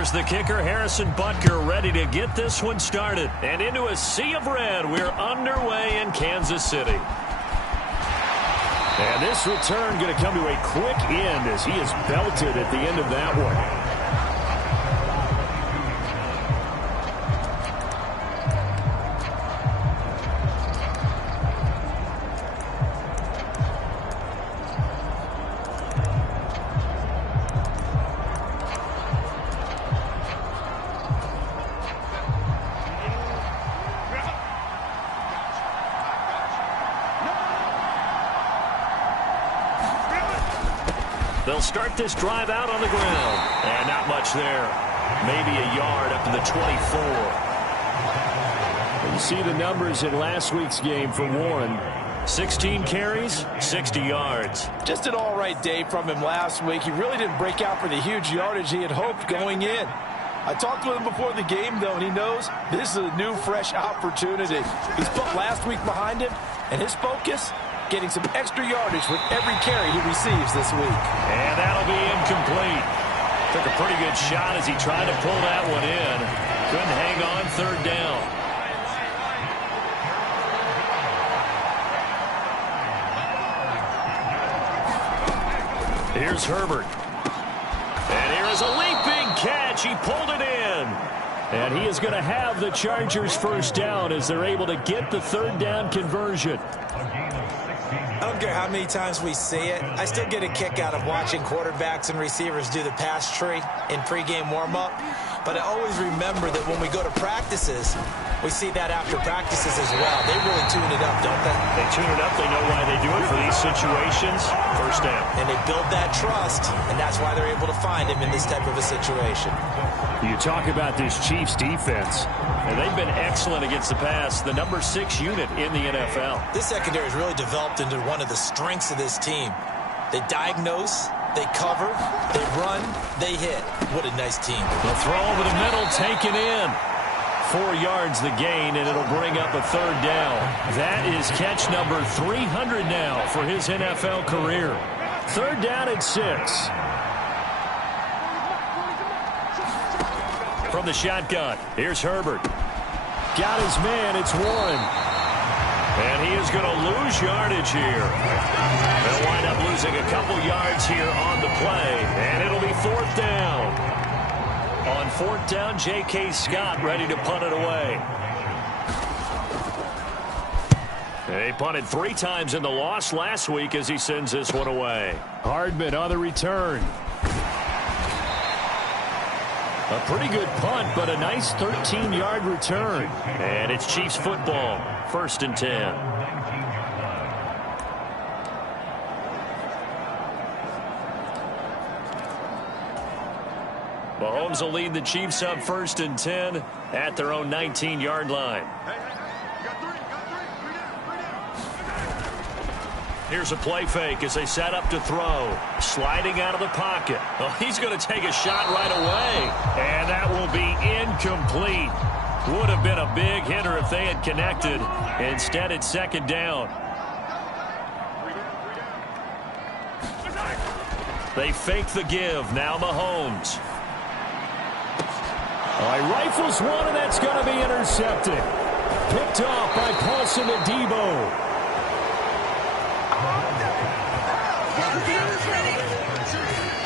Here's the kicker, Harrison Butker, ready to get this one started. And into a sea of red, we're underway in Kansas City. And this return going to come to a quick end as he is belted at the end of that one. They'll start this drive out on the ground. And not much there. Maybe a yard up to the 24. You see the numbers in last week's game for Warren. 16 carries, 60 yards. Just an all-right day from him last week. He really didn't break out for the huge yardage he had hoped going in. I talked with him before the game, though, and he knows this is a new, fresh opportunity. He's put last week behind him, and his focus, getting some extra yardage with every carry he receives this week. And that'll be incomplete. Took a pretty good shot as he tried to pull that one in. Couldn't hang on third down. Here's Herbert. And here is a leaping catch. He pulled it in. And he is going to have the Chargers first down as they're able to get the third down conversion. I don't care how many times we see it. I still get a kick out of watching quarterbacks and receivers do the pass tree in pregame warm-up. But I always remember that when we go to practices, we see that after practices as well. They really tune it up, don't they? They tune it up. They know why they do it for these situations. First down. And they build that trust, and that's why they're able to find him in this type of a situation. You talk about this Chiefs defense, and they've been excellent against the pass, the number 6 unit in the NFL. This secondary has really developed into one of the strengths of this team. They diagnose, they cover, they run, they hit. What a nice team. The throw over the middle, taken in. 4 yards the gain, and it'll bring up a third down. That is catch number 300 now for his NFL career. Third down at 6. From the shotgun, here's Herbert. Got his man, it's Warren. And he is going to lose yardage here. They'll wind up losing a couple yards here on the play, and it'll be fourth down. On fourth down, J.K. Scott ready to punt it away. They punted 3 times in the loss last week as he sends this one away. Hardman on the return. A pretty good punt, but a nice 13-yard return. And it's Chiefs football, first and 10. Mahomes will lead the Chiefs up first and 10 at their own 19-yard line. Here's a play fake as they set up to throw. Sliding out of the pocket. Oh, he's going to take a shot right away. And that will be incomplete. Would have been a big hitter if they had connected. Instead, it's second down. They fake the give. Now Mahomes. He rifles one, and that's going to be intercepted. Picked off by Paulson Adebo.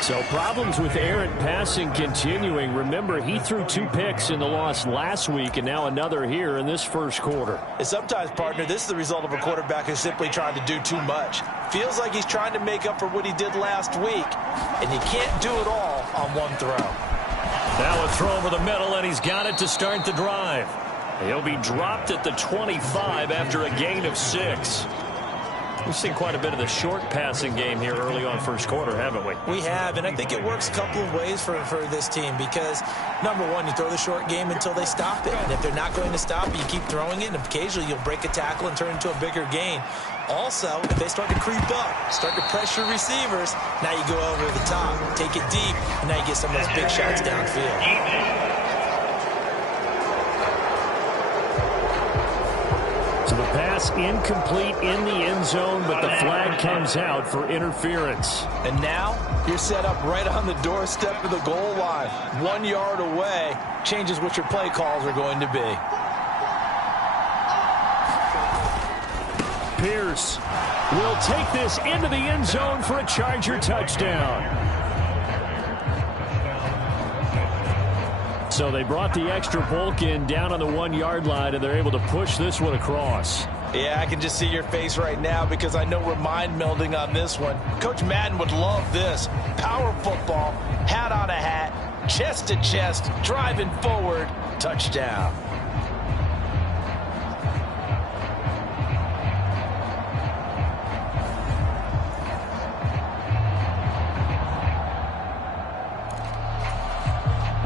So problems with errant passing continuing. Remember, he threw 2 picks in the loss last week, and now another here in this first quarter. And sometimes, partner, this is the result of a quarterback who's simply trying to do too much. Feels like he's trying to make up for what he did last week, and he can't do it all on one throw. Now a throw over the middle, and he's got it to start the drive. He'll be dropped at the 25 after a gain of 6. We've seen quite a bit of the short passing game here early on first quarter, haven't we? We have, and I think it works a couple of ways for this team because, number one, you throw the short game until they stop it. And if they're not going to stop it, you keep throwing it, and occasionally you'll break a tackle and turn it into a bigger gain. Also, if they start to creep up, start to pressure receivers, now you go over the top, take it deep, and now you get some of those big shots downfield. So the pass incomplete in the end zone, but the flag comes out for interference. And now you're set up right on the doorstep of the goal line. 1 yard away changes what your play calls are going to be. Pierce will take this into the end zone for a Charger touchdown. So they brought the extra bulk in down on the 1 yard line, and they're able to push this one across. Yeah, I can just see your face right now because I know we're mind melding on this one. Coach Madden would love this. Power football, hat on a hat, chest to chest, driving forward, touchdown.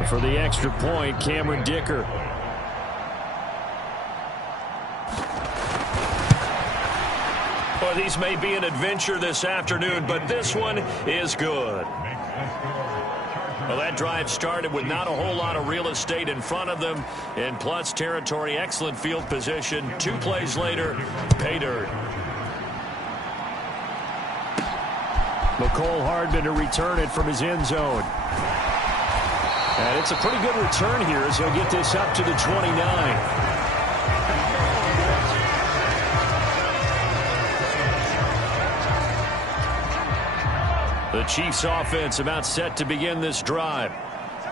For the extra point, Cameron Dicker. Well, these may be an adventure this afternoon, but this one is good. Well, that drive started with not a whole lot of real estate in front of them. In plus territory, excellent field position. 2 plays later, pay dirt. McCole Hardman to return it from his end zone. And it's a pretty good return here as he'll get this up to the 29. The Chiefs offense about set to begin this drive.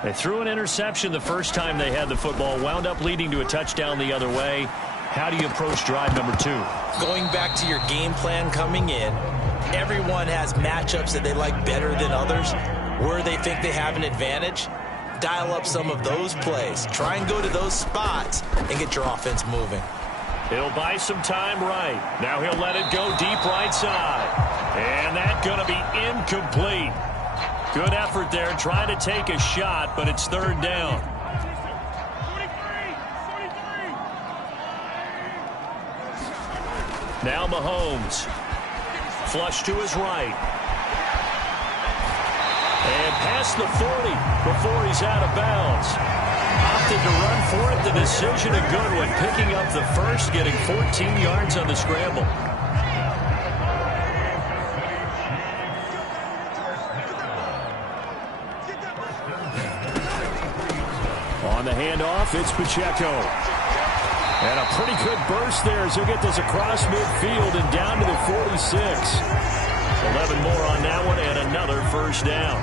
They threw an interception the first time they had the football, wound up leading to a touchdown the other way. How do you approach drive number 2? Going back to your game plan coming in, everyone has matchups that they like better than others, where they think they have an advantage. Dial up some of those plays. Try and go to those spots and get your offense moving. He'll buy some time right. Now he'll let it go deep right side. And that's going to be incomplete. Good effort there trying to take a shot, but it's third down. Now Mahomes. Flush to his right. And past the 40 before he's out of bounds. Opted to run for it. The decision a good one. Picking up the first, getting 14 yards on the scramble. On the handoff, it's Pacheco. And a pretty good burst there as he'll get this across midfield and down to the 46. 11 more on that one and another first down.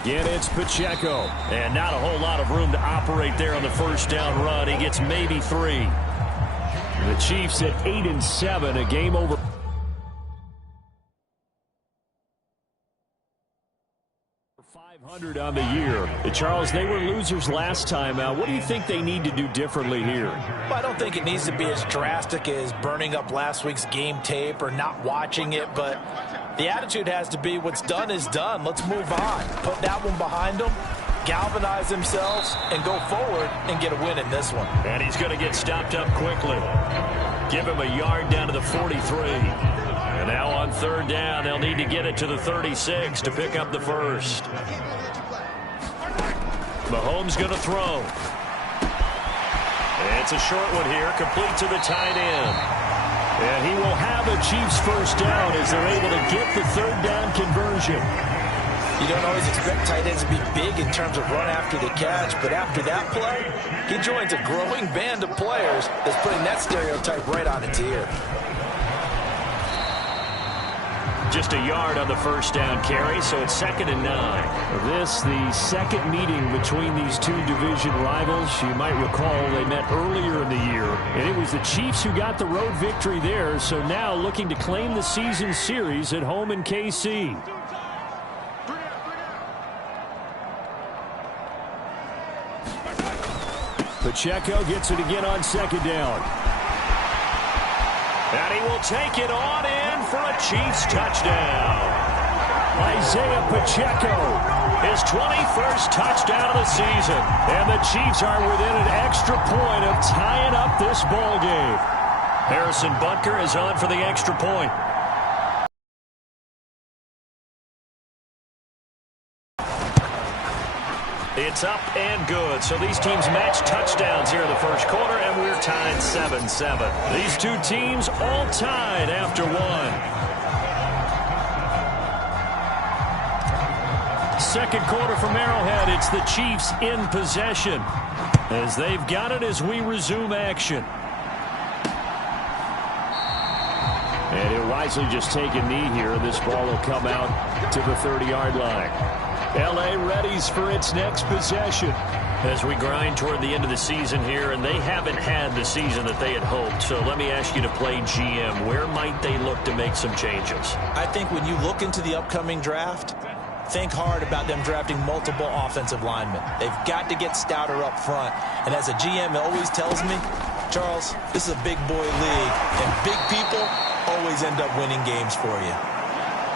Again, it's Pacheco. And not a whole lot of room to operate there on the first down run. He gets maybe 3. The Chiefs at 8-7, a game over. 500 on the year. Charles, they were losers last time out. What do you think they need to do differently here? Well, I don't think it needs to be as drastic as burning up last week's game tape or not watching it, but the attitude has to be what's done is done. Let's move on. Put that one behind them, galvanize themselves, and go forward and get a win in this one. And he's going to get stopped up quickly. Give him a yard down to the 43. And now on third down, they'll need to get it to the 36 to pick up the first. Mahomes going to throw. It's a short one here, complete to the tight end. And he will have a Chiefs first down as they're able to get the third down conversion. You don't always expect tight ends to be big in terms of run after the catch, but after that play, he joins a growing band of players that's putting that stereotype right on its ear. Just a yard on the first down carry, so it's 2nd and 9. This, the second meeting between these two division rivals. You might recall they met earlier in the year, and it was the Chiefs who got the road victory there, so now looking to claim the season series at home in KC. Pacheco gets it again on second down. And he will take it on in for a Chiefs touchdown. Isaiah Pacheco, his 21st touchdown of the season. And the Chiefs are within an extra point of tying up this ball game. Harrison Butker is on for the extra point. It's up and good. So these teams match touchdowns here in the first quarter, and we're tied 7-7. These two teams all tied after one. Second quarter from Arrowhead. It's the Chiefs in possession as they've got it as we resume action. And he'll wisely just take a knee here, and this ball will come out to the 30-yard line. L.A. readies for its next possession. As we grind toward the end of the season here, and they haven't had the season that they had hoped. So let me ask you to play GM. Where might they look to make some changes? I think when you look into the upcoming draft, think hard about them drafting multiple offensive linemen. They've got to get stouter up front. And as a GM, it always tells me, Charles, this is a big boy league, and big people always end up winning games for you.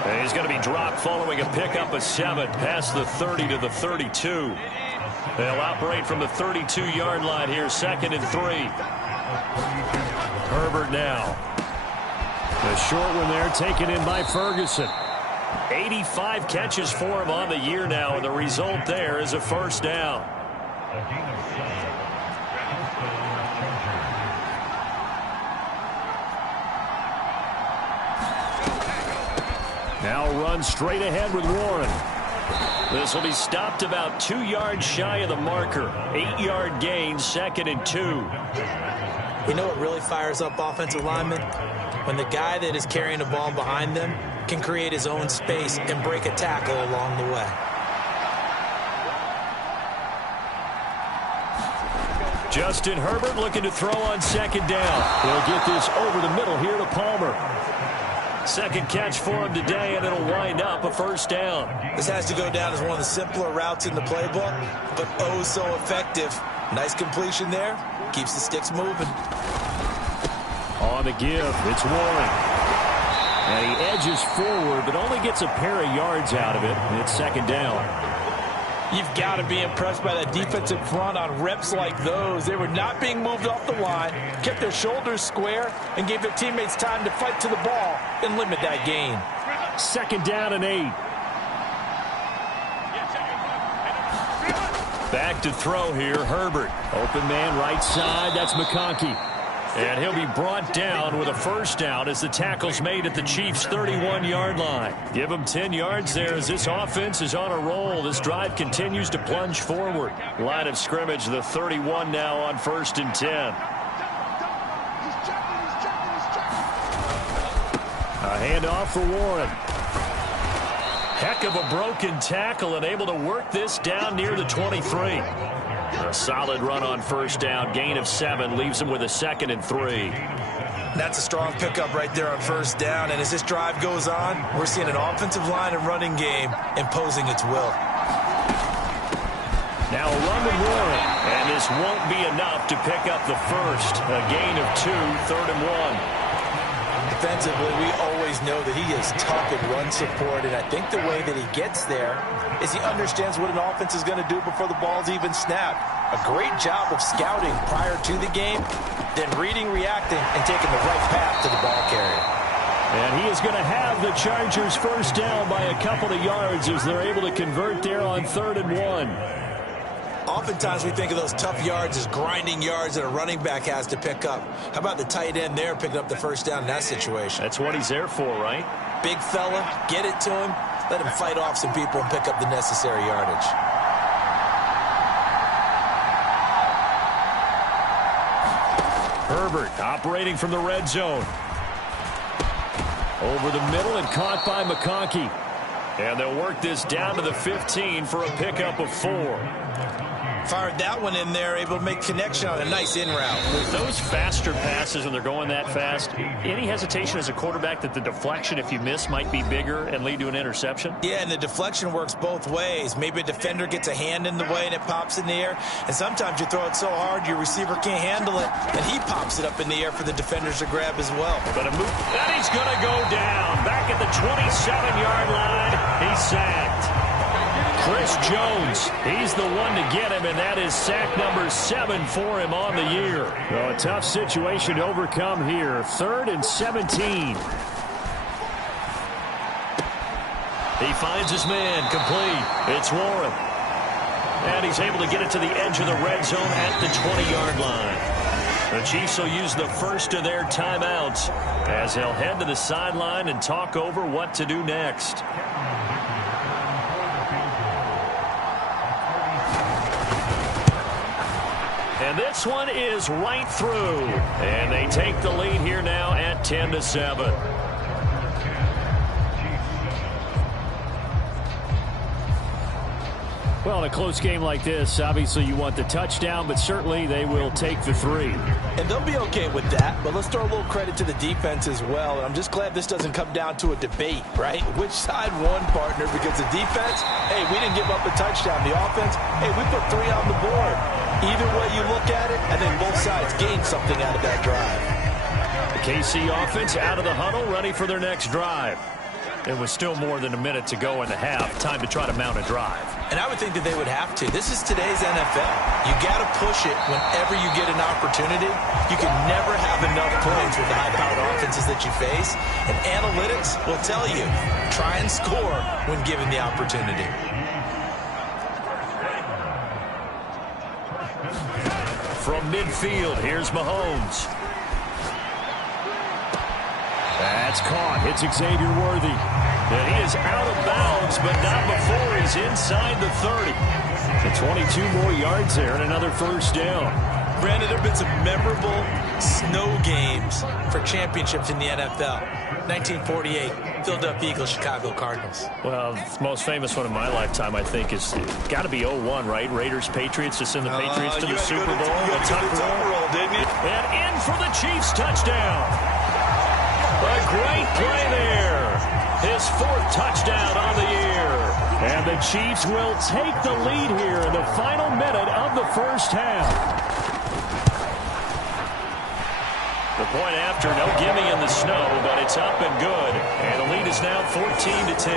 And he's going to be dropped following a pickup of 7 past the 30 to the 32. They'll operate from the 32-yard line here, 2nd and 3. Herbert now. The short one there taken in by Ferguson. 85 catches for him on the year now, and the result there is a first down. Now run straight ahead with Warren. This will be stopped about 2 yards shy of the marker. 8-yard gain, 2nd and 2. You know what really fires up offensive linemen? When the guy that is carrying the ball behind them can create his own space and break a tackle along the way. Justin Herbert looking to throw on 2nd down. They'll get this over the middle here to Palmer. Second catch for him today, and it'll wind up a first down. This has to go down as one of the simpler routes in the playbook, but oh so effective. Nice completion there. Keeps the sticks moving. On the give, it's Warren. And he edges forward, but only gets a pair of yards out of it. And it's 2nd down. You've got to be impressed by that defensive front on reps like those. They were not being moved off the line, kept their shoulders square, and gave their teammates time to fight to the ball and limit that gain. 2nd down and 8. Back to throw here, Herbert. Open man right side, that's McConkey. And he'll be brought down with a first down as the tackle's made at the Chiefs' 31-yard line. Give him 10 yards there as this offense is on a roll. This drive continues to plunge forward. Line of scrimmage, the 31 now on 1st and 10. A handoff for Warren. Heck of a broken tackle and able to work this down near the 23. A solid run on first down. Gain of 7 leaves him with a 2nd and 3. That's a strong pickup right there on first down. And as this drive goes on, we're seeing an offensive line and running game imposing its will. Now a run with Warren. And this won't be enough to pick up the first. A gain of 2, 3rd and 1. Defensively, we always know that he is tough in run support, and I think the way that he gets there is he understands what an offense is going to do before the ball's even snapped. A great job of scouting prior to the game, then reading, reacting, and taking the right path to the ball carrier. And he is going to have the Chargers first down by a couple of yards as they're able to convert there on 3rd and 1. Oftentimes we think of those tough yards as grinding yards that a running back has to pick up. How about the tight end there picking up the first down in that situation? That's what he's there for, right? Big fella, get it to him, let him fight off some people and pick up the necessary yardage. Herbert operating from the red zone. Over the middle and caught by McConkey. And they'll work this down to the 15 for a pickup of 4. Fired that one in there, able to make connection on a nice in route. With those faster passes when they're going that fast, any hesitation as a quarterback that the deflection, if you miss, might be bigger and lead to an interception? Yeah, and the deflection works both ways. Maybe a defender gets a hand in the way and it pops in the air. And sometimes you throw it so hard your receiver can't handle it, and he pops it up in the air for the defenders to grab as well. But a move, and he's going to go down. Back at the 27-yard line, he's sacked. Chris Jones, he's the one to get him, and that is sack number 7 for him on the year. Well, a tough situation to overcome here. 3rd and 17. He finds his man complete. It's Warren. And he's able to get it to the edge of the red zone at the 20-yard line. The Chiefs will use the first of their timeouts as they'll head to the sideline and talk over what to do next. And this one is right through. And they take the lead here now at 10-7. Well, in a close game like this, obviously you want the touchdown, but certainly they will take the 3. And they'll be okay with that, but let's throw a little credit to the defense as well. And I'm just glad this doesn't come down to a debate, right? Which side won, partner? Because the defense, hey, we didn't give up a touchdown. The offense, hey, we put 3 on the board. Either way you look at it, I think both sides gained something out of that drive. The KC offense out of the huddle, ready for their next drive. It was still more than a minute to go in the half. Time to try to mount a drive. And I would think that they would have to. This is today's NFL. You got to push it whenever you get an opportunity. You can never have enough points with the high-powered offenses that you face. And analytics will tell you, try and score when given the opportunity. From midfield, here's Mahomes. That's caught. It's Xavier Worthy. And he is out of bounds, but not before he's inside the 30. The 22 more yards there and another first down. Brandon, there have been some memorable snow games for championships in the NFL. 1948, Philadelphia Eagles, Chicago Cardinals. Well, the most famous one in my lifetime, I think, is got to be 01, right? Raiders-Patriots to send the Patriots to the Super Bowl. You had to go to the tuck roll, didn't you? And in for the Chiefs touchdown. A great play there. His 4th touchdown on the year. And the Chiefs will take the lead here in the final minute of the first half. The point after, no gimme in the snow, but it's up and good. And the lead is now 14-10.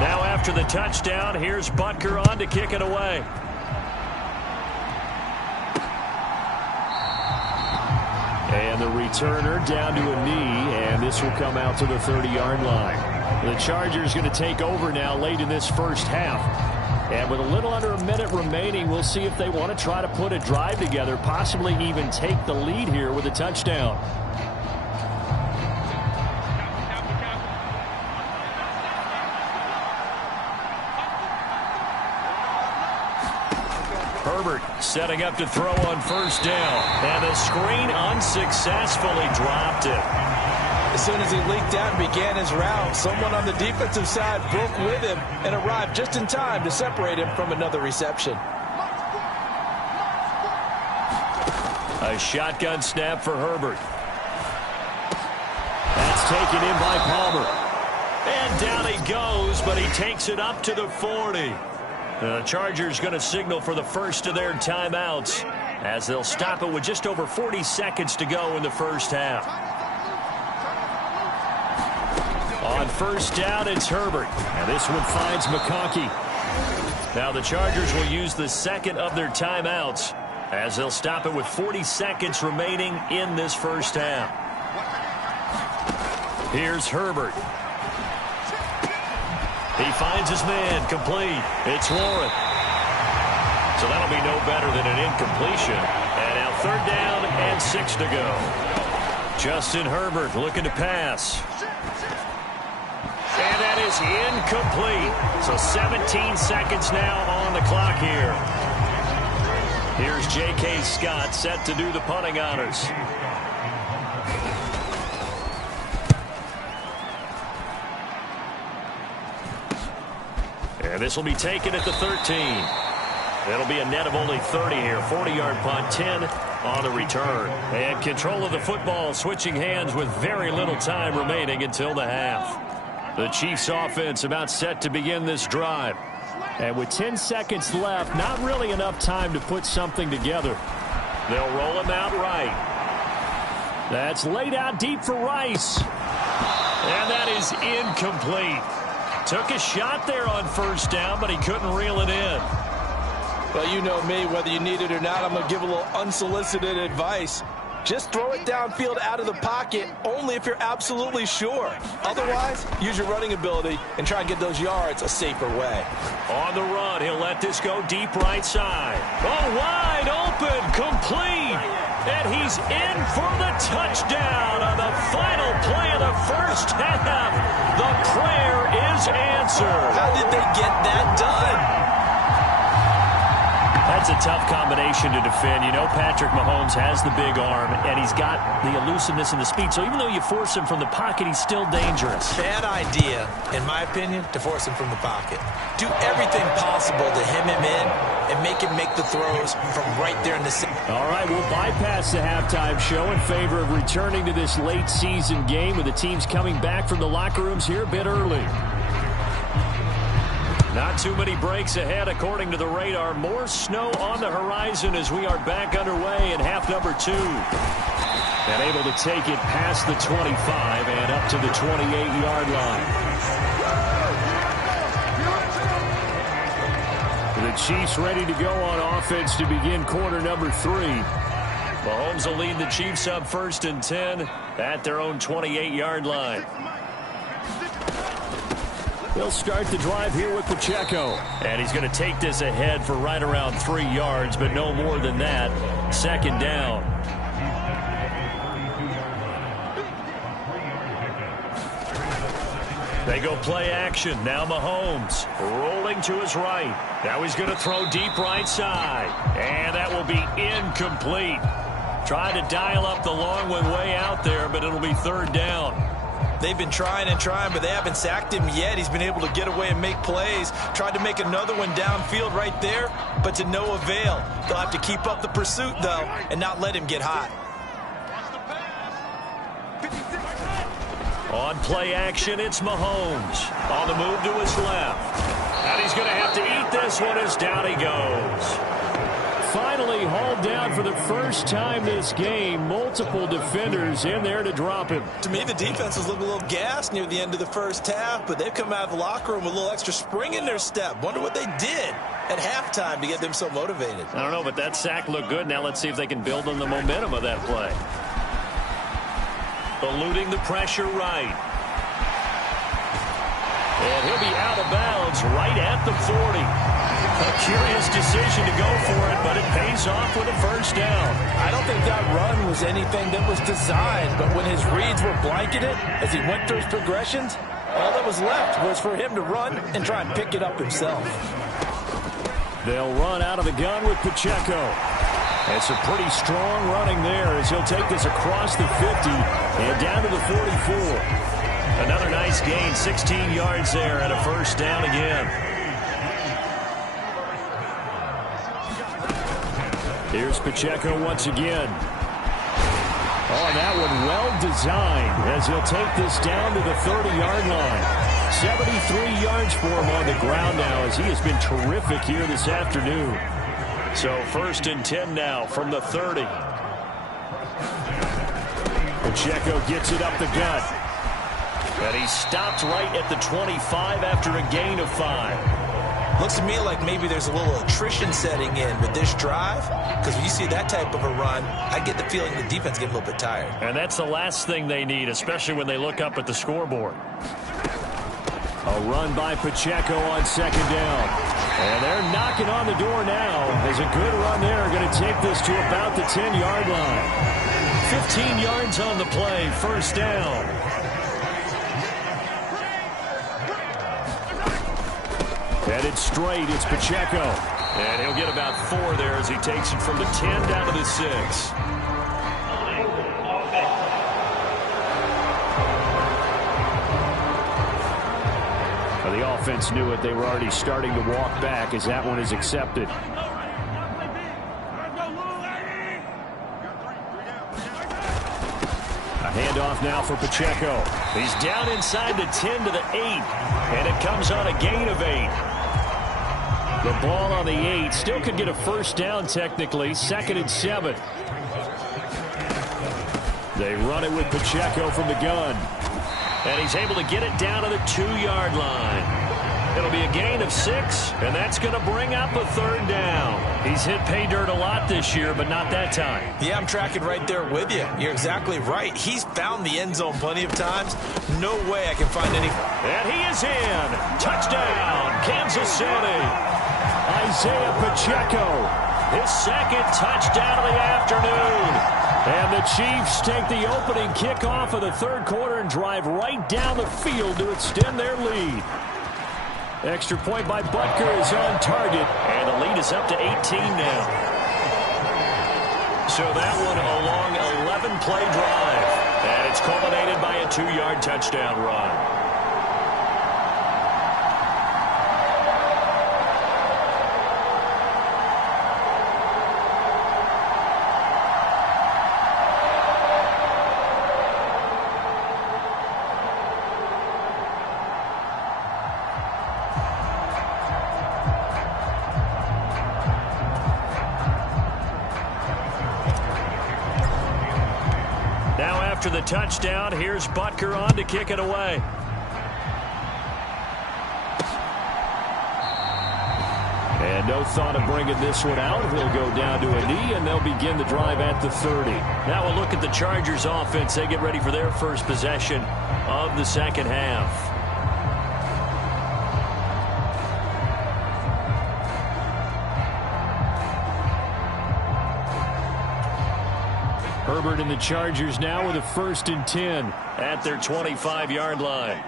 Now after the touchdown, here's Butker on to kick it away. And the returner down to a knee, and this will come out to the 30-yard line. The Chargers going to take over now late in this first half. And with a little under a minute remaining, we'll see if they want to try to put a drive together, possibly even take the lead here with a touchdown. Herbert setting up to throw on first down. And the screen unsuccessfully dropped it. As soon as he leaked out and began his route, someone on the defensive side broke with him and arrived just in time to separate him from another reception. A shotgun snap for Herbert. That's taken in by Palmer. And down he goes, but he takes it up to the 40. The Chargers going to signal for the first of their timeouts as they'll stop it with just over 40 seconds to go in the first half. On first down, it's Herbert. And this one finds McConkey. Now the Chargers will use the second of their timeouts as they'll stop it with 40 seconds remaining in this first half. Here's Herbert. He finds his man, complete. It's Warren. So that'll be no better than an incompletion. And now 3rd down and 6 to go. Justin Herbert looking to pass. And that is incomplete. So 17 seconds now on the clock here. Here's J.K. Scott set to do the punting honors. And this will be taken at the 13. It'll be a net of only 30 here. 40-yard punt, 10 on the return. And control of the football switching hands with very little time remaining until the half. The Chiefs offense about set to begin this drive. And with 10 seconds left, not really enough time to put something together. They'll roll him out right. That's laid out deep for Rice. And that is incomplete. Took a shot there on first down, but he couldn't reel it in. Well, you know me, whether you need it or not, I'm going to give a little unsolicited advice. Just throw it downfield out of the pocket only if you're absolutely sure. Otherwise, use your running ability and try and get those yards a safer way. On the run, he'll let this go deep right side. Oh, wide open, complete. And he's in for the touchdown on the final play of the first half. The prayer is answered. How did they get that done? That's a tough combination to defend. You know Patrick Mahomes has the big arm, and he's got the elusiveness and the speed. So even though you force him from the pocket, he's still dangerous. Bad idea, in my opinion, to force him from the pocket. Do everything possible to hem him in and make him make the throws from right there in the center. All right, we'll bypass the halftime show in favor of returning to this late season game with the teams coming back from the locker rooms here a bit early. Not too many breaks ahead according to the radar. More snow on the horizon as we are back underway in half number 2. And able to take it past the 25 and up to the 28-yard line. The Chiefs ready to go on offense to begin quarter number 3. Mahomes will lead the Chiefs up 1st and 10 at their own 28-yard line. He'll start the drive here with Pacheco. And he's going to take this ahead for right around 3 yards, but no more than that. 2nd down. They go play action. Now Mahomes rolling to his right. Now he's going to throw deep right side. And that will be incomplete. Trying to dial up the long one way out there, but it'll be 3rd down. They've been trying and trying, but they haven't sacked him yet. He's been able to get away and make plays. Tried to make another one downfield right there, but to no avail. They'll have to keep up the pursuit, though, and not let him get hot. On play action, it's Mahomes. On the move to his left. And he's going to have to eat this one as down he goes. Finally hauled down for the first time this game. Multiple defenders in there to drop him. To me, the defense was looking a little gassed near the end of the first half, but they've come out of the locker room with a little extra spring in their step. Wonder what they did at halftime to get them so motivated. I don't know, but that sack looked good. Now let's see if they can build on the momentum of that play. Eluding the pressure right. And he'll be out of bounds right at the 40. A curious decision to go for it, but it pays off with a 1st down. I don't think that run was anything that was designed, but when his reads were blanketed as he went through his progressions, all that was left was for him to run and try and pick it up himself. They'll run out of the gun with Pacheco. It's a pretty strong running there as he'll take this across the 50 and down to the 44. Another nice gain, 16 yards there and a 1st down again. Here's Pacheco once again. Oh, and that one well designed as he'll take this down to the 30-yard line. 73 yards for him on the ground now as he has been terrific here this afternoon. So 1st and 10 now from the 30. Pacheco gets it up the gut. And he stopped right at the 25 after a gain of 5. Looks to me like maybe there's a little attrition setting in with this drive, because when you see that type of a run, I get the feeling the defense get a little bit tired. And that's the last thing they need, especially when they look up at the scoreboard. A run by Pacheco on 2nd down. And they're knocking on the door now. There's a good run there. Going to take this to about the 10-yard line. 15 yards on the play, 1st down. Headed straight, it's Pacheco. And he'll get about 4 there as he takes it from the 10 down to the 6. Well, the offense knew it. They were already starting to walk back as that one is accepted. A handoff now for Pacheco. He's down inside the 10 to the 8. And it comes on a gain of 8. The ball on the 8. Still could get a 1st down technically. 2nd and 7. They run it with Pacheco from the gun. And he's able to get it down to the 2-yard line. It'll be a gain of 6, and that's going to bring up a 3rd down. He's hit pay dirt a lot this year, but not that time. Yeah, I'm tracking right there with you. You're exactly right. He's found the end zone plenty of times. No way I can find any. And he is in. Touchdown, Kansas City. Isaiah Pacheco, His 2nd touchdown of the afternoon. and the Chiefs take the opening kickoff of the 3rd quarter and drive right down the field to extend their lead. Extra point by Butker is on target. And the lead is up to 18 now. So that one a long 11-play drive. And it's culminated by a 2-yard touchdown run. After the touchdown, here's Butker on to kick it away. And no thought of bringing this one out. He'll go down to a knee, and they'll begin the drive at the 30. Now we'll look at the Chargers offense. They get ready for their first possession of the 2nd half. Herbert and the Chargers now with a 1st and 10 at their 25-yard line.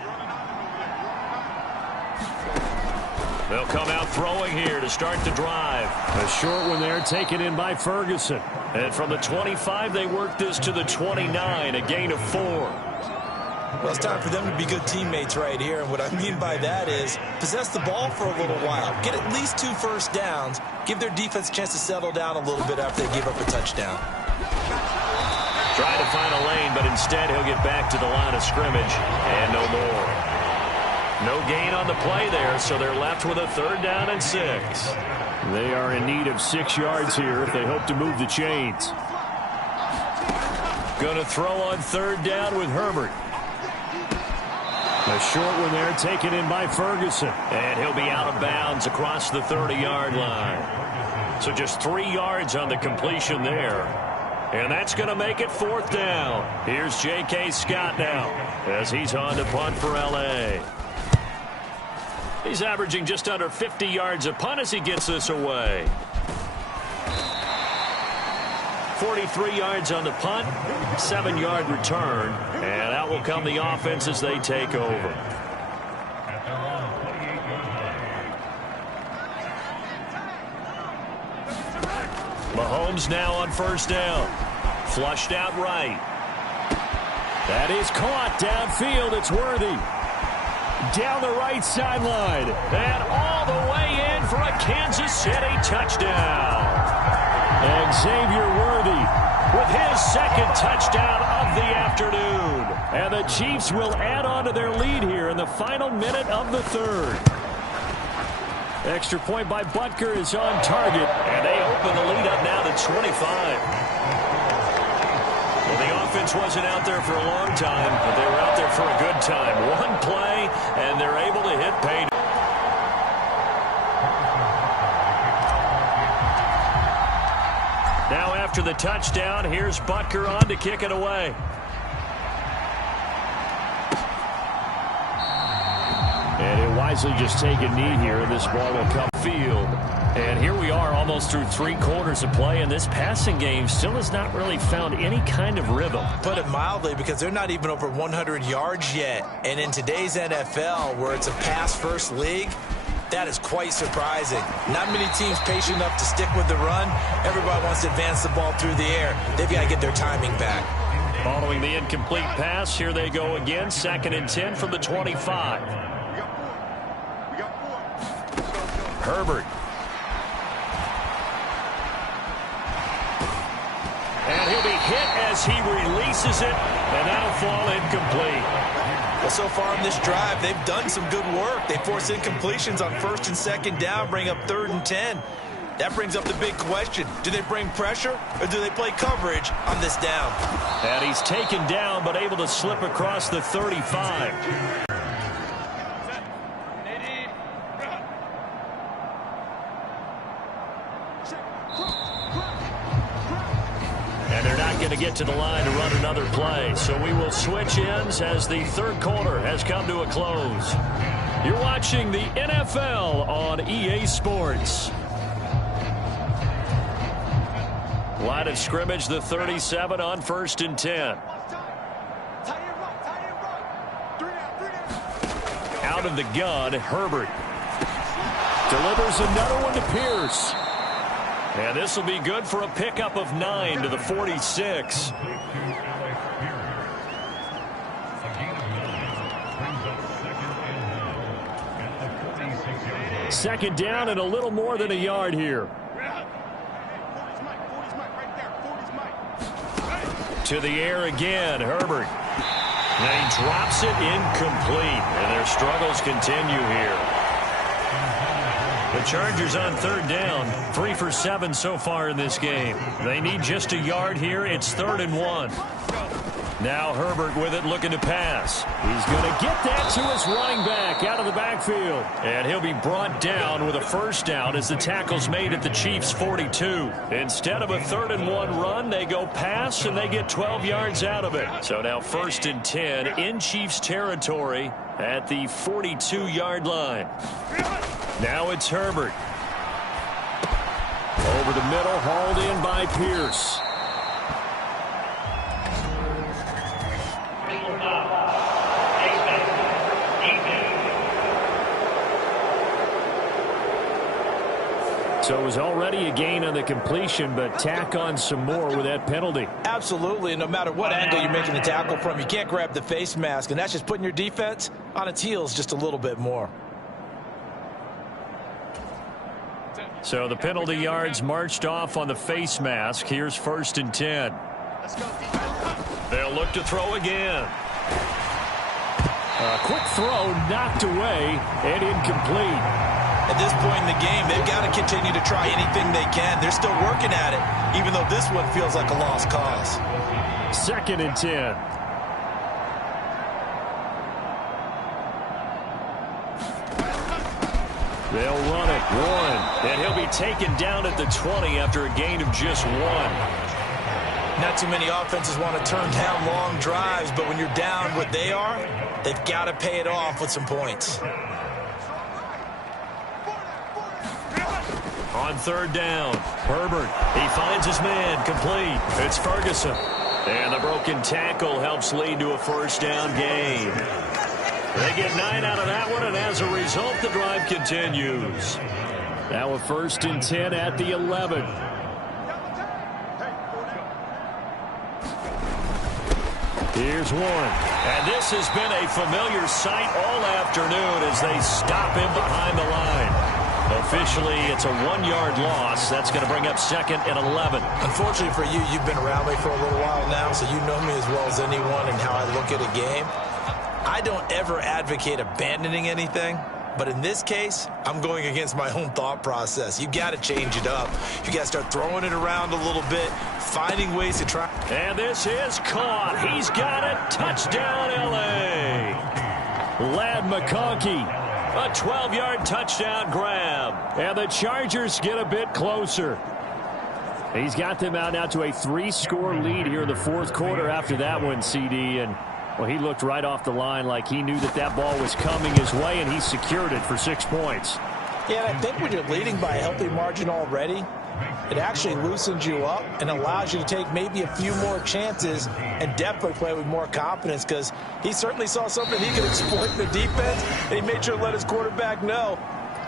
They'll come out throwing here to start the drive. A short one there taken in by Ferguson. And from the 25, they work this to the 29, a gain of 4. Well, it's time for them to be good teammates right here. And what I mean by that is possess the ball for a little while. Get at least 2 first downs. Give their defense a chance to settle down a little bit after they give up a touchdown. Trying to find a lane, but instead he'll get back to the line of scrimmage and no more. No gain on the play there, so they're left with a 3rd down and 6. They are in need of 6 yards here if they hope to move the chains. Going to throw on 3rd down with Herbert. A short one there taken in by Ferguson. And he'll be out of bounds across the 30-yard line. So just 3 yards on the completion there. And that's going to make it 4th down. Here's J.K. Scott now as he's on to punt for L.A. He's averaging just under 50 yards a punt as he gets this away. 43 yards on the punt, 7-yard return, and out will come the offense as they take over. Mahomes now on 1st down. Flushed out right. That is caught downfield. It's Worthy. Down the right sideline. And all the way in for a Kansas City touchdown. Xavier Worthy with his 2nd touchdown of the afternoon. And the Chiefs will add on to their lead here in the final minute of the 3rd. Extra point by Butker is on target. And they open the lead up now to 25. Well, the offense wasn't out there for a long time, but they were out there for a good time. One play, and they're able to hit pay. Now after the touchdown, here's Butker on to kick it away. And he'll wisely just take a knee here, and this ball will come field. And here we are almost through 3 quarters of play, and this passing game still has not really found any kind of rhythm. Put it mildly, because they're not even over 100 yards yet. And in today's NFL, where it's a pass-first league, that is quite surprising. Not many teams patient enough to stick with the run. Everybody wants to advance the ball through the air. They've got to get their timing back. Following the incomplete pass, here they go again. 2nd and 10 from the 25. Herbert. And he'll be hit as he releases it, and that'll fall incomplete. Well, so far on this drive, they've done some good work. They force incompletions on 1st and 2nd down, bring up 3rd and 10. That brings up the big question. Do they bring pressure, or do they play coverage on this down? And he's taken down, but able to slip across the 35. it to the line to run another play. So we will switch ends as the third quarter has come to a close. You're watching the NFL on EA Sports. Line of scrimmage, the 37 on 1st and 10. Out of the gun, Herbert. Delivers another one to Pierce. And this will be good for a pickup of 9 to the 46. Second down and a little more than a yard here. To the air again, Herbert. And he drops it incomplete. And their struggles continue here. The Chargers on third down, 3 for 7 so far in this game. They need just a yard here. It's 3rd and 1. Now Herbert with it, looking to pass. He's going to get that to his running back out of the backfield. And he'll be brought down with a first down as the tackle's made at the Chiefs' 42. Instead of a 3rd and 1 run, they go pass, and they get 12 yards out of it. So now 1st and 10 in Chiefs territory at the 42-yard line. Now it's Herbert. Over the middle, hauled in by Pierce. So it was already a gain on the completion, but tack on some more with that penalty. Absolutely, and no matter what angle you're making the tackle from, you can't grab the face mask, and that's just putting your defense on its heels just a little bit more. So the penalty yards marched off on the face mask. Here's 1st and 10. They'll look to throw again. A quick throw knocked away and incomplete. At this point in the game, they've got to continue to try anything they can. They're still working at it, even though this one feels like a lost cause. 2nd and 10. They'll run it. 1. And he'll be taken down at the 20 after a gain of just 1. Not too many offenses want to turn down long drives, but when you're down what they are, they've got to pay it off with some points. On 3rd down, Herbert. He finds his man, complete. It's Ferguson. And the broken tackle helps lead to a first down gain. They get 9 out of that one, and as a result, the drive continues. Now a 1st and 10 at the 11. Here's 1. And this has been a familiar sight all afternoon as they stop him behind the line. Officially, it's a 1-yard loss. That's going to bring up 2nd and 11. Unfortunately for you, you've been around me for a little while now, so you know me as well as anyone and how I look at a game. I don't ever advocate abandoning anything, but in this case, I'm going against my own thought process. You got to change it up. You got to start throwing it around a little bit, finding ways to try. And this is caught. He's got it. Touchdown, L.A. Lad McConkey. A 12-yard touchdown grab. And the Chargers get a bit closer. He's got them out now to a 3-score lead here in the 4th quarter after that one, CD. And, well, he looked right off the line like he knew that that ball was coming his way, and he secured it for 6 points. Yeah, and I think when you're leading by a healthy margin already, it actually loosens you up and allows you to take maybe a few more chances and definitely play with more confidence, because he certainly saw something he could exploit in the defense, and he made sure to let his quarterback know,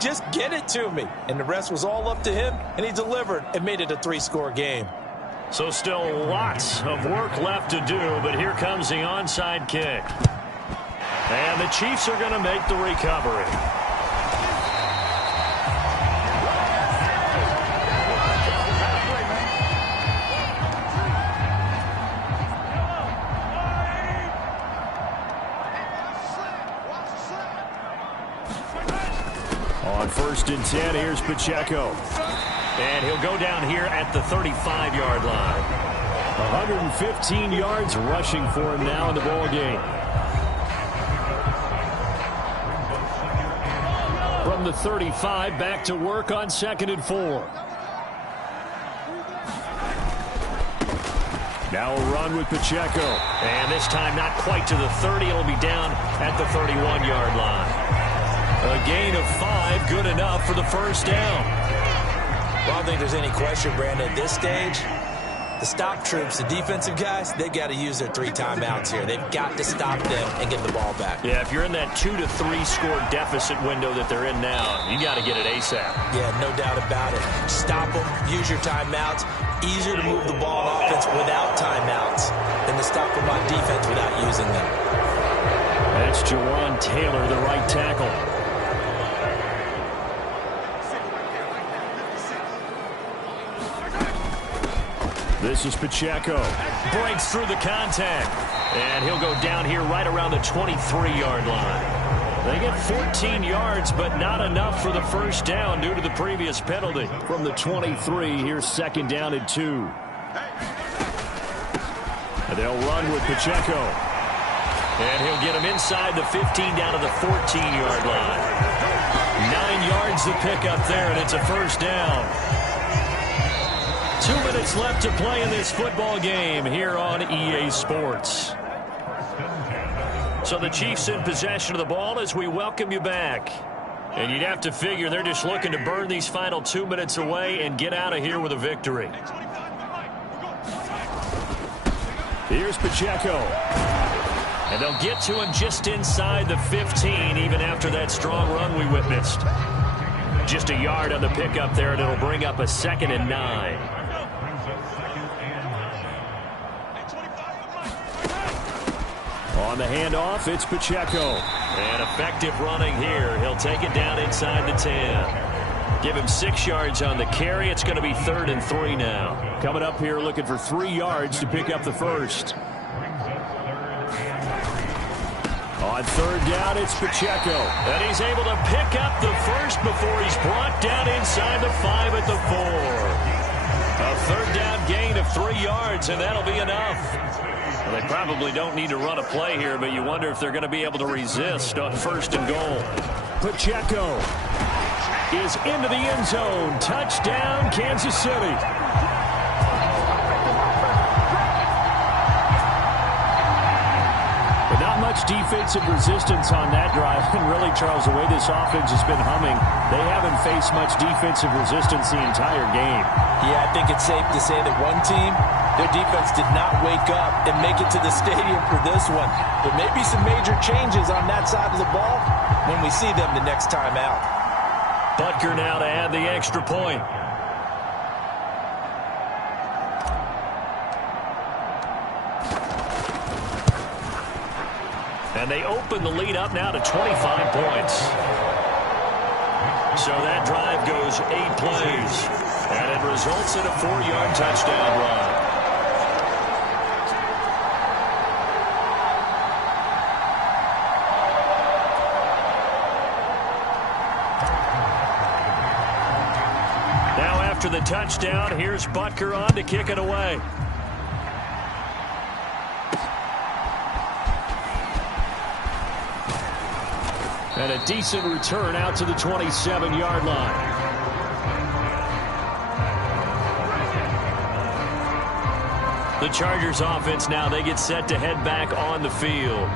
just get it to me. And the rest was all up to him, and he delivered and made it a 3-score game. So still lots of work left to do, but here comes the onside kick. And the Chiefs are going to make the recovery. On 1st and 10, here's Pacheco. And he'll go down here at the 35-yard line. 115 yards rushing for him now in the ball game. From the 35, back to work on 2nd and 4. Now a run with Pacheco. And this time not quite to the 30. It'll be down at the 31-yard line. A gain of 5, good enough for the first down. Well, I don't think there's any question, Brandon, at this stage. The stop troops, the defensive guys, they've got to use their 3 timeouts here. They've got to stop them and get the ball back. Yeah, if you're in that 2 to 3 score deficit window that they're in now, you got to get it ASAP. Yeah, no doubt about it. Stop them, use your timeouts. Easier to move the ball on offense without timeouts than to stop them on defense without using them. That's Jawan Taylor, the right tackle. This is Pacheco. Breaks through the contact. And he'll go down here right around the 23-yard line. They get 14 yards, but not enough for the first down due to the previous penalty. From the 23, here's 2nd down and 2. And they'll run with Pacheco. And he'll get him inside the 15 down to the 14-yard line. 9 yards to pick up there, and it's a first down. 2 minutes left to play in this football game here on EA Sports. So the Chiefs in possession of the ball as we welcome you back. And you'd have to figure they're just looking to burn these final 2 minutes away and get out of here with a victory. Here's Pacheco. And they'll get to him just inside the 15, even after that strong run we witnessed. Just a yard on the pickup there, and it'll bring up a 2nd and 9. On the handoff, it's Pacheco. And effective running here. He'll take it down inside the 10. Give him 6 yards on the carry. It's going to be 3rd and 3 now. Coming up here looking for 3 yards to pick up the first. On 3rd down, it's Pacheco. And he's able to pick up the first before he's brought down inside the 5 at the 4. A 3rd down gain of 3 yards, and that'll be enough. Well, they probably don't need to run a play here, but you wonder if they're going to be able to resist on 1st and goal. Pacheco is into the end zone. Touchdown, Kansas City. But not much defensive resistance on that drive. And really, Charles, the way this offense has been humming, they haven't faced much defensive resistance the entire game. Yeah, I think it's safe to say that one team, their defense did not wake up and make it to the stadium for this one. There may be some major changes on that side of the ball when we see them the next time out. Butker now to add the extra point. And they open the lead up now to 25 points. So that drive goes 8 plays. And it results in a 4-yard touchdown run. Now after the touchdown, here's Butker on to kick it away. And a decent return out to the 27-yard line. The Chargers offense now, they get set to head back on the field.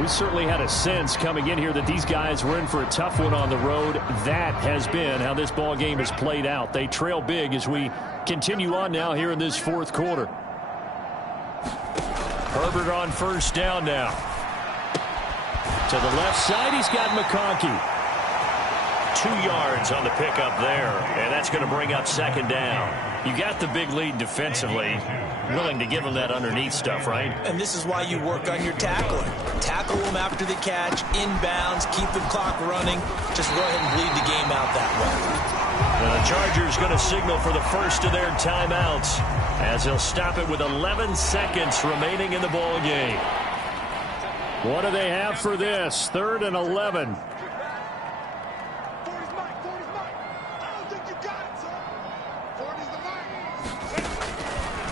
We certainly had a sense coming in here that these guys were in for a tough one on the road. That has been how this ball game has played out. They trail big as we continue on now here in this 4th quarter. Herbert on 1st down now. To the left side, he's got McConkey. 2 yards on the pickup there, and that's going to bring up 2nd down. You got the big lead defensively. Willing to give them that underneath stuff, right? And this is why you work on your tackling. Tackle them after the catch, inbounds, keep the clock running. Just go ahead and bleed the game out that way. And the Chargers going to signal for the first of their timeouts as he'll stop it with 11 seconds remaining in the ball game. What do they have for this? 3rd and 11.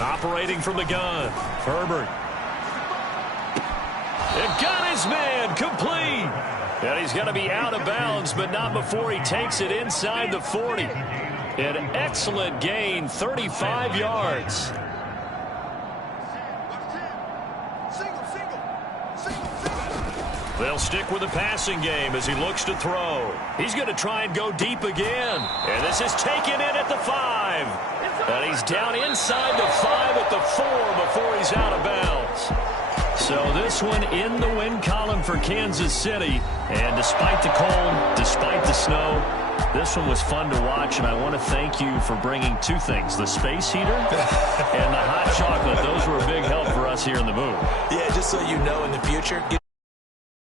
Operating from the gun, Herbert. It got his man, complete. And he's going to be out of bounds, but not before he takes it inside the 40. An excellent gain, 35 yards. They'll stick with the passing game as he looks to throw. He's going to try and go deep again. And this is taken in at the 5. And he's down inside the 5 at the 4 before he's out of bounds. So this one in the win column for Kansas City. And despite the cold, despite the snow, this one was fun to watch, and I want to thank you for bringing two things, the space heater and the hot chocolate. Those were a big help for us here in the booth. Yeah, just so you know in the future,